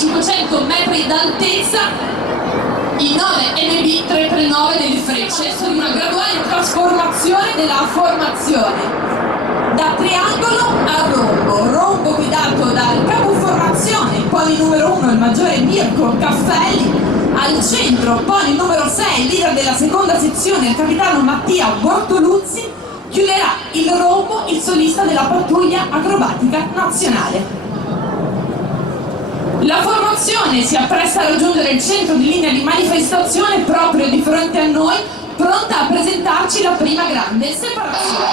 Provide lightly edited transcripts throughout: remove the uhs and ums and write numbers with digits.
2500 metri d'altezza, i 9 NB 339 delle Frecce sono una graduale trasformazione della formazione da triangolo a rombo guidato dal capoformazione, poli numero 1 il maggiore Mirko Caffelli, al centro poli numero 6 leader della seconda sezione il capitano Mattia Bortoluzzi, chiuderà il rombo il solista della pattuglia acrobatica nazionale. La formazione si appresta a raggiungere il centro di linea di manifestazione proprio di fronte a noi, pronta a presentarci la prima grande separazione.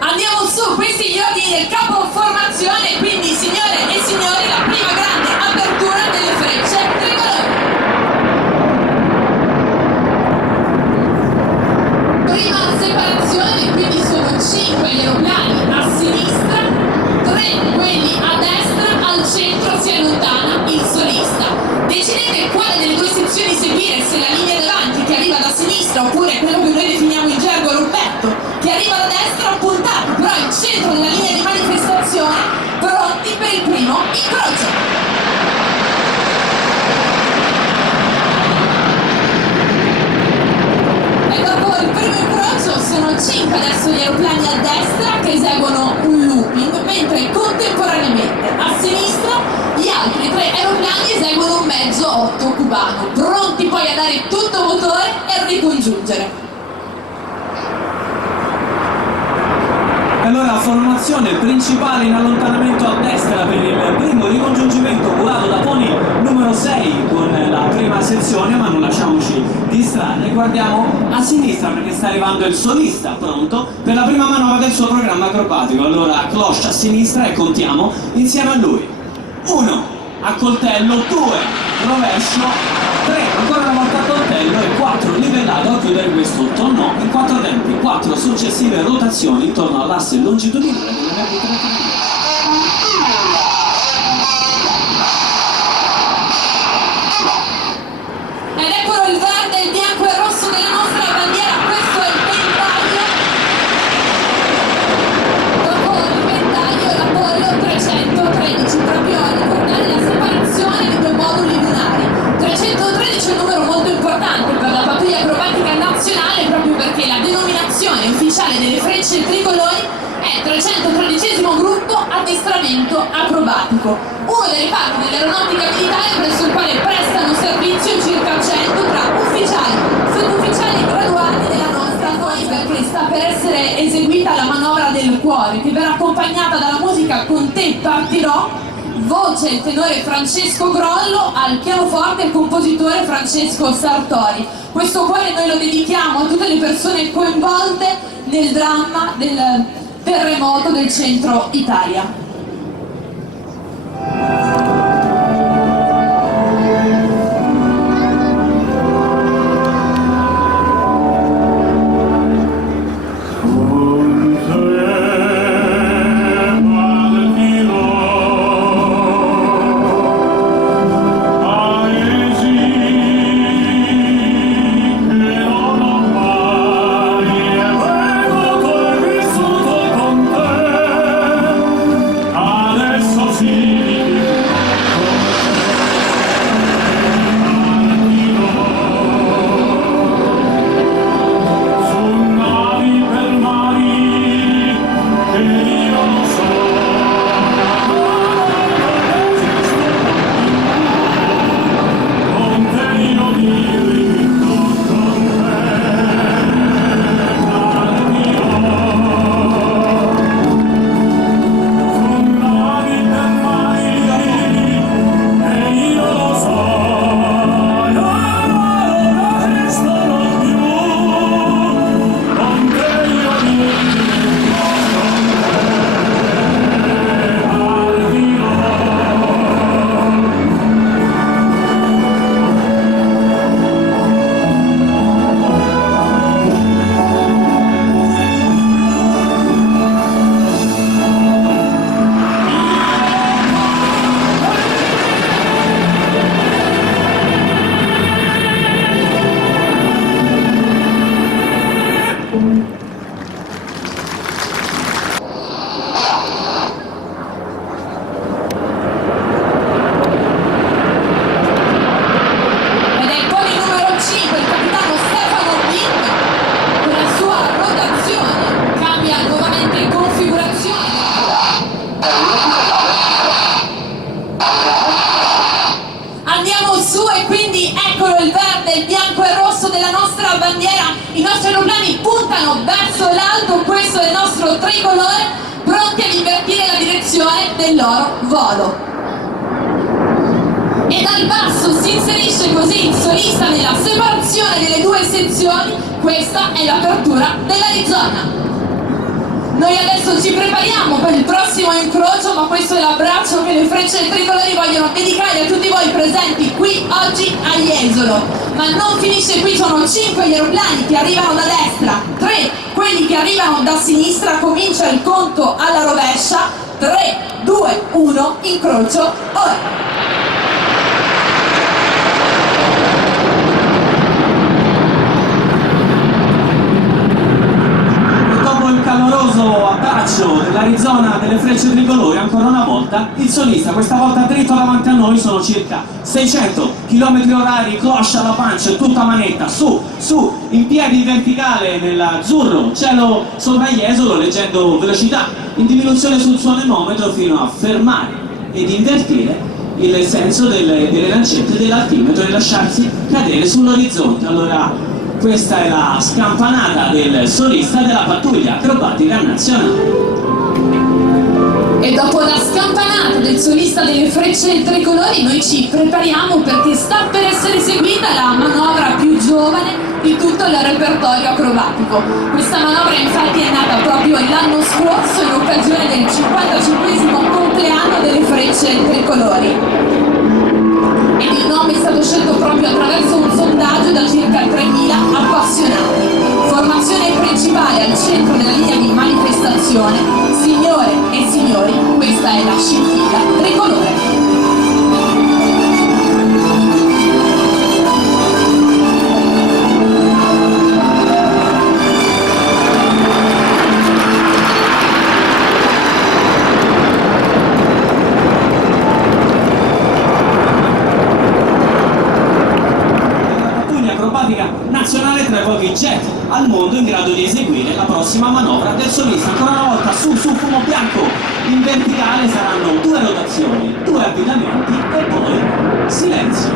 Andiamo su, questi gli ordini del capo formazione, quindi signore e signori, la prima grande apertura delle Frecce tricolori. Prima separazione, quindi sono 5 gli aeroplani a sinistra, 3 quelli a destra, al centro si allontana il solista. Decidete quale delle due sezioni seguire, se la linea davanti che arriva da sinistra oppure quello che noi definiamo in gergo Roberto che arriva da destra, puntate però il centro della linea di manifestazione, pronti per il primo incrocio. E dopo il primo incrocio sono 5 adesso gli aeroplani a destra che eseguono un looping, mentre contemporaneamente a sinistra gli altri 3 aeroplani eseguono un mezzo 8 cubano, pronti poi a dare tutto motore e a ricongiungere. Allora, formazione principale in allontanamento a destra per il primo ricongiungimento curato da pony numero 6 con la prima sezione, ma non lasciamoci distrarre, guardiamo a sinistra perché sta arrivando il solista pronto per la prima manovra del suo programma acrobatico. Allora, cloche a sinistra e contiamo insieme a lui. 1 a coltello, 2 rovescio, 3 ancora una volta a coltello e 4 livellato a chiudere questo tonno in 4 tempi, 4 successive rotazioni intorno all'asse longitudinale delle nervi trattive. Ed eccolo il verde, il bianco e il rosso della nostra bandiera, questo è il ventaglio. Dopo il ventaglio l'Apollo 313, proprio a ricordare la separazione di due moduli lunari. 313 è un numero molto importante per la pattuglia acrobatica nazionale, proprio perché la denominazione ufficiale delle Frecce tricolori è 313° gruppo addestramento acrobatico, uno delle parti dell'aeronautica militare presso il quale prestano servizio circa 100 tra ufficiali, sottufficiali graduati della nostra poi, perché sta per essere eseguita la manovra del cuore, che verrà accompagnata dalla musica Con te partirò, voce il tenore Francesco Grollo, al pianoforte il compositore Francesco Sartori. Questo cuore noi lo dedichiamo a tutte le persone coinvolte nel dramma del terremoto del centro Italia. tricolori puntano verso l'alto, questo è il nostro tricolore, pronti ad invertire la direzione del loro volo. E dal basso si inserisce così il solista nella separazione delle due sezioni. Questa è l'apertura dell'Arizona. Noi adesso ci prepariamo per il prossimo incrocio, ma questo è l'abbraccio che le frecce tricolori vogliono dedicare a tutti voi presenti qui oggi a Jesolo. Ma non finisce qui, sono 5 gli aeroplani che arrivano da destra, 3 quelli che arrivano da sinistra, comincia il conto alla rovescia, 3, 2, 1, incrocio, ora! Caloroso abbraccio dell'Arizona delle frecce tricolori, ancora una volta il solista, questa volta dritto davanti a noi, sono circa 600 km/h, cloche alla pancia, tutta manetta, su, in piedi verticale nell'azzurro cielo sopra Jesolo, leggendo velocità in diminuzione sul suo anemometro fino a fermare ed invertire il senso delle lancette dell'altimetro e lasciarsi cadere sull'orizzonte. Allora, questa è la scampanata del solista della pattuglia acrobatica nazionale. E dopo la scampanata del solista delle frecce tricolori noi ci prepariamo perché sta per essere eseguita la manovra più giovane di tutto il repertorio acrobatico. Questa manovra infatti è nata proprio l'anno scorso in occasione del 55esimo compleanno delle frecce tricolori. Ed il nome è stato scelto proprio attraverso un sondaggio da circa 3.000 appassionati. Formazione principale al centro della linea di manifestazione. Signore e signori, questa è la scintilla tricolore. Nazionale tra i pochi jet al mondo in grado di eseguire la prossima manovra del solista. Ancora una volta su fumo bianco in verticale, saranno 2 rotazioni, 2 avvitamenti e poi silenzio.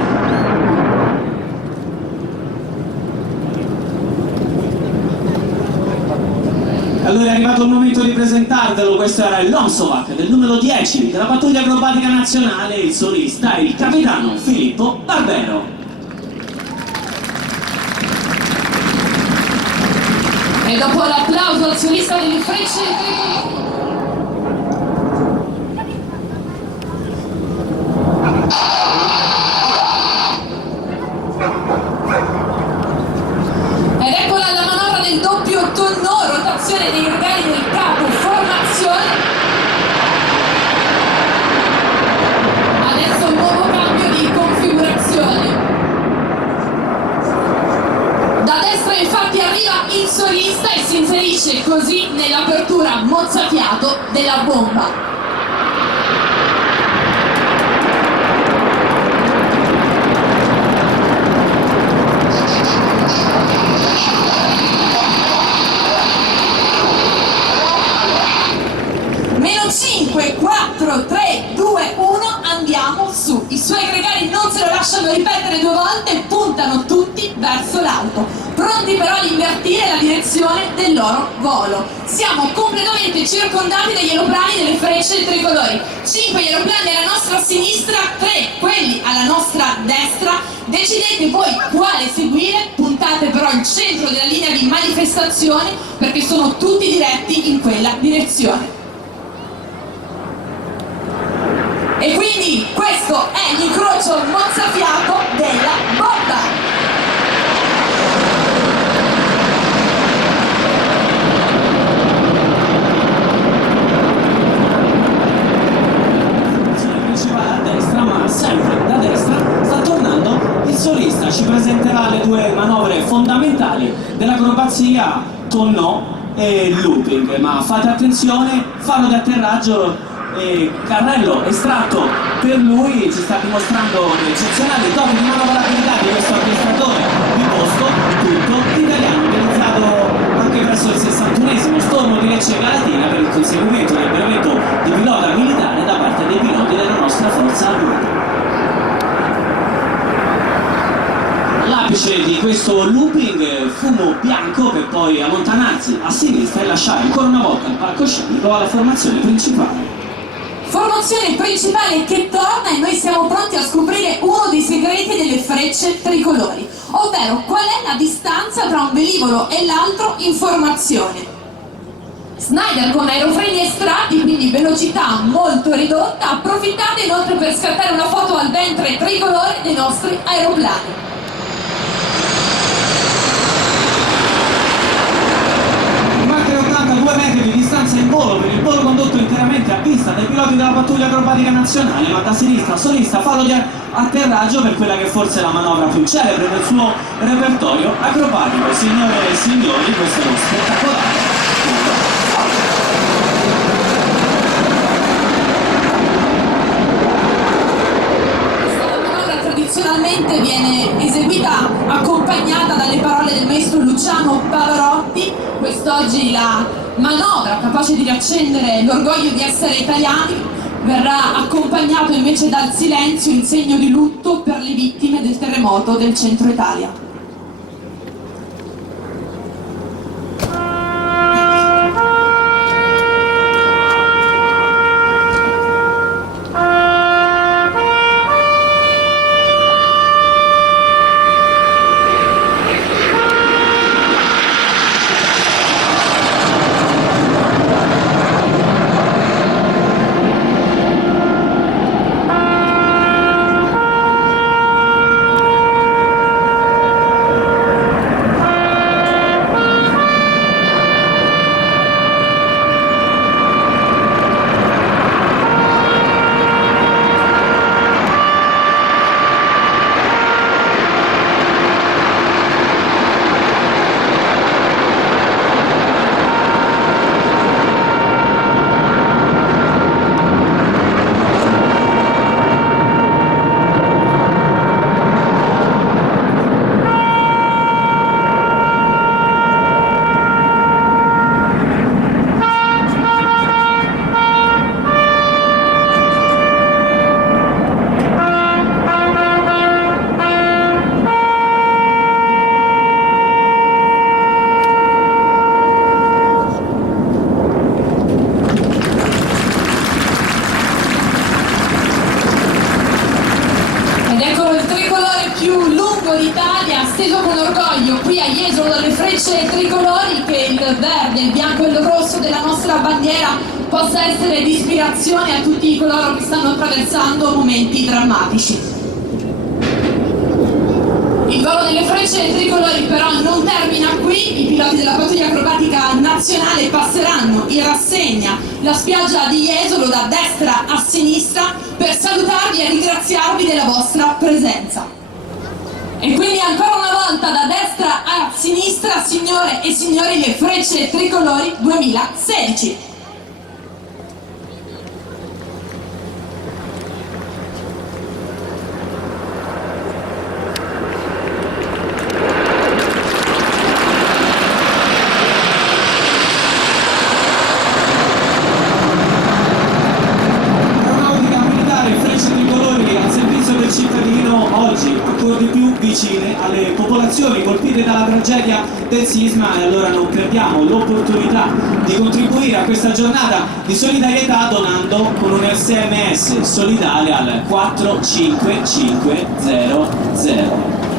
Allora è arrivato il momento di presentarvelo, questo era il Lomsovac del numero 10 della pattuglia acrobatica nazionale, il solista è il capitano Filippo Barbero. E dopo l'applauso al solista delle frecce ed eccola la manovra del doppio tonneau, rotazione dei organi del capo, formazione. Adesso un nuovo cambio di configurazione. Da destra infatti arriva il solista e si inserisce così nell'apertura mozzafiato della bomba. Meno 5, 4, 3, 2, 1, andiamo su. I suoi gregari non se lo lasciano ripetere 2 volte e puntano tutti verso l'alto, pronti però ad invertire la direzione del loro volo. Siamo completamente circondati dagli aeroplani delle frecce tricolori. 5 gli aeroplani alla nostra sinistra, 3 quelli alla nostra destra. Decidete voi quale seguire, puntate però il centro della linea di manifestazione perché sono tutti diretti in quella direzione. E quindi questo è l'incrocio mozzafiato della bomba. Principale a destra, ma sempre da destra sta tornando il solista. Ci presenterà le 2 manovre fondamentali dell'acrobazia, tonneau e looping. Ma fate attenzione, faro di atterraggio e carrello estratto per lui ci sta dimostrando le eccezionali doti di manovrabilità di questo orchestratore di posto, tutto italiano, organizzato anche presso il 61esimo stormo di Lecce Galatina per il conseguimento del brevetto di pilota militare da parte dei piloti della nostra forza armata. L'apice di questo looping, fumo bianco per poi poi allontanarsi a sinistra e lasciare ancora una volta il palcoscenico alla formazione principale. Formazione principale che torna e noi siamo pronti a scoprire uno dei segreti delle frecce tricolori, ovvero qual è la distanza tra un velivolo e l'altro in formazione. Snyder con aerofreni estratti, quindi velocità molto ridotta, approfittate inoltre per scattare una foto al ventre tricolore dei nostri aeroplani. Mancano 82 metri di distanza in volo per il volo condotto interamente a vista dai piloti della pattuglia acrobatica nazionale, ma da sinistra solista fallo di atterraggio per quella che forse è la manovra più celebre del suo repertorio acrobatico. Signore e signori, questo è uno spettacolare. Tradizionalmente viene eseguita accompagnata dalle parole del maestro Luciano Pavarotti. Quest'oggi la manovra, capace di riaccendere l'orgoglio di essere italiani, verrà accompagnato invece dal silenzio, in segno di lutto per le vittime del terremoto del centro Italia. D'Italia, steso con orgoglio qui a Jesolo dalle frecce tricolori, che il verde, il bianco e il rosso della nostra bandiera possa essere di ispirazione a tutti coloro che stanno attraversando momenti drammatici. Il volo delle frecce tricolori però non termina qui. I piloti della pattuglia acrobatica nazionale passeranno in rassegna la spiaggia di Jesolo da destra a sinistra per salutarvi e ringraziarvi della vostra presenza. E quindi ancora una volta da destra a sinistra, signore e signori, le frecce tricolori 2016. Cittadino oggi ancora di più vicine alle popolazioni colpite dalla tragedia del sisma, e allora non perdiamo l'opportunità di contribuire a questa giornata di solidarietà donando con un SMS solidale al 45500.